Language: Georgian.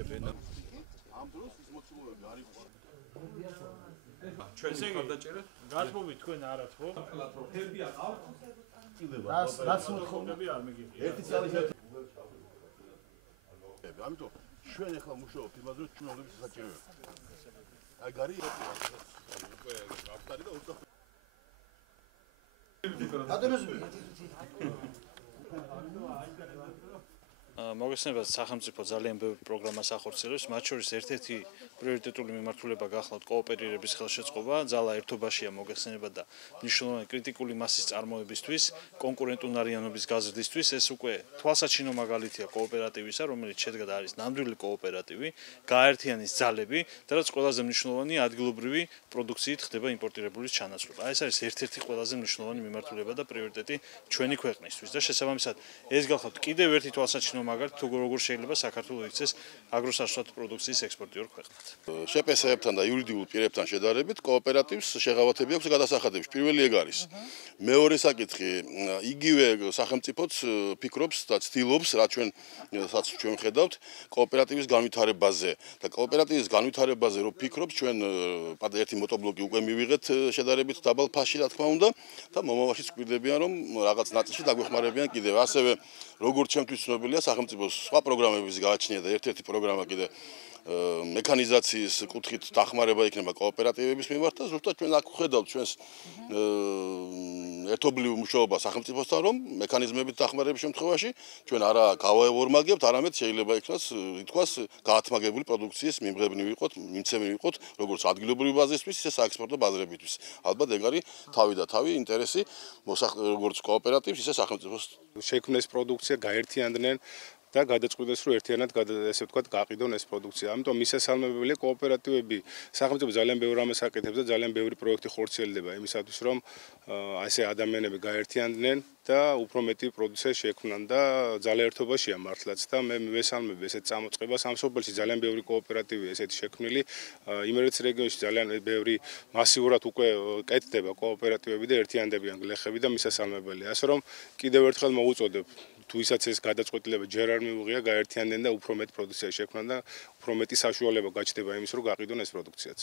იკებენ. ამ დროს ის მოცულობები არ იყო. ჩვენი ხარდაჭერა გათმობი თქვენ არათ ხო? ფერბი აყავ? რაც მოთხოვნები არ მიგიღია. ერთი წელი ერთი. ამიტომ ჩვენ ახლა მუშაობთ იმაზე, რომ ჩვენობის საჭიროება. აი გარი უკვე აფტარი და უცხო. მოგესალმებით, სახელმწიფო ძალიან ბევრ პროგრამას ახორციელებს, მათ შორის ერთ-ერთი პრიორიტეტული მიმართულება გახლავთ კოოპერირების ხელშეწყობა, ძალა ერთობაშია მოგესალმებით და მნიშვნელოვანი კრიტიკული მასის წარმოებისთვის, კონკურენტუნარიანობის გაზრდისთვის, ეს უკვე თვალსაჩინო მაგალითია კოოპერატივისა, რომელიც შედგება არის ნამდვილი კოოპერატივი, გაერთიანის ძალები და რაც ყველაზე მნიშვნელოვანი ადგილობრივი პროდუქციით ხდება იმპორტირებულის ჩანაცვლება. ეს არის ერთ-ერთი ყველაზე მნიშვნელოვანი მიმართულება და პრიორიტეტი ჩვენი ქვეყნისთვის და შესაბამისად ეს გახლავთ კიდევ ერთი თვალსაჩინო მაგალითი თუ როგორ შეიძლება საქართველოს იქცეს აგროსასწავლო პროდუქციის ექსპორტიორ ქვეყნად. შეპესეებთან და იურიდიულ პირებთან შედარებით კოოპერატივს შეღავათები აქვს გადასახადებში. პირველი ეგ არის. მეორე საკითხი, იგივე სახელმწიფოც ფიქრობს და ცდილობს, რაც ჩვენ ხედავთ, კოოპერატივის განვითარებაზე. და კოოპერატივის განვითარებაზე რო ფიქრობს, ჩვენ ერთი მოტორბლოკი უკვე მივიღეთ შედარებით დაბალ ფასში, რა თქმა უნდა, და მომავალშიც გვირდებიან, რომ რაღაც ნაწილში დაგვეხმარებიან კიდევ. ასევე როგორც ჩემთვის ცნობილია, სახელმწიფოს სხვა პროგრამების გააჩნია და ერთ-ერთი პროგრამა კიდე მექანიზაციის კუთხით დახმარება იქნება კოოპერატივების მიმართ და ზუსტად ჩვენ აქ ვხედავთ ჩვენს ერთობლივ მუშაობა სახელმწიფოსთან, რომ მექანიზმებით დახმარების შემთხვევაში ჩვენ არა გავაორმაგებთ, არამედ შეიძლება ითქვას გაათმაგებული პროდუქციის მიმღებნი ვიყოთ, მიმცემი ვიყოთ, როგორც ადგილობრივი ბაზისთვის, ისე საექსპორტო ბაზრებისთვის. ალბათ ეგ არის თავი და თავი ინტერესი როგორც კოოპერატივს, ისე სახელმწიფოს. შექმნეს პროდუქცია, გაერთიანდნენ და გადაწყვიტეს, რომ ერთიანად ესე ვთქვათ, გაყიდონ ეს პროდუქცია. ამიტომ მისასალმებელია კოოპერატივები, სახელმწიფო ძალიან ბევრ ამას აკეთებს და ძალიან ბევრი პროექტი ხორციელდება იმისათვის, რომ ესე ადამიანები გაერთიანდნენ და უფრო მეტი პროდუქცია შექმნან და ძალაერთობაშია მართლაც და მე მივესალმები ესეთ წამოწყებას. ამ სოფელში ძალიან ბევრი კოოპერატივი ესეთი შექმნილი. იმერეთის რეგიონში ძალიან ბევრი მასიურად უკვე კეთდება კოოპერატივები და ერთიანდებიან გლეხები და მისასალმებელია. ასე რომ კიდევ ერთხელ მოვუწოდებ თუ ისაც ეს გადაწყვეტილება ჯერ არ მიუღია, გაერთიანდნენ და უფრო მეტ პროდუქცია შექმნან და უფრო მეტი საშუალება გაჩნდება იმის, რომ გაყიდონ ეს პროდუქციაც.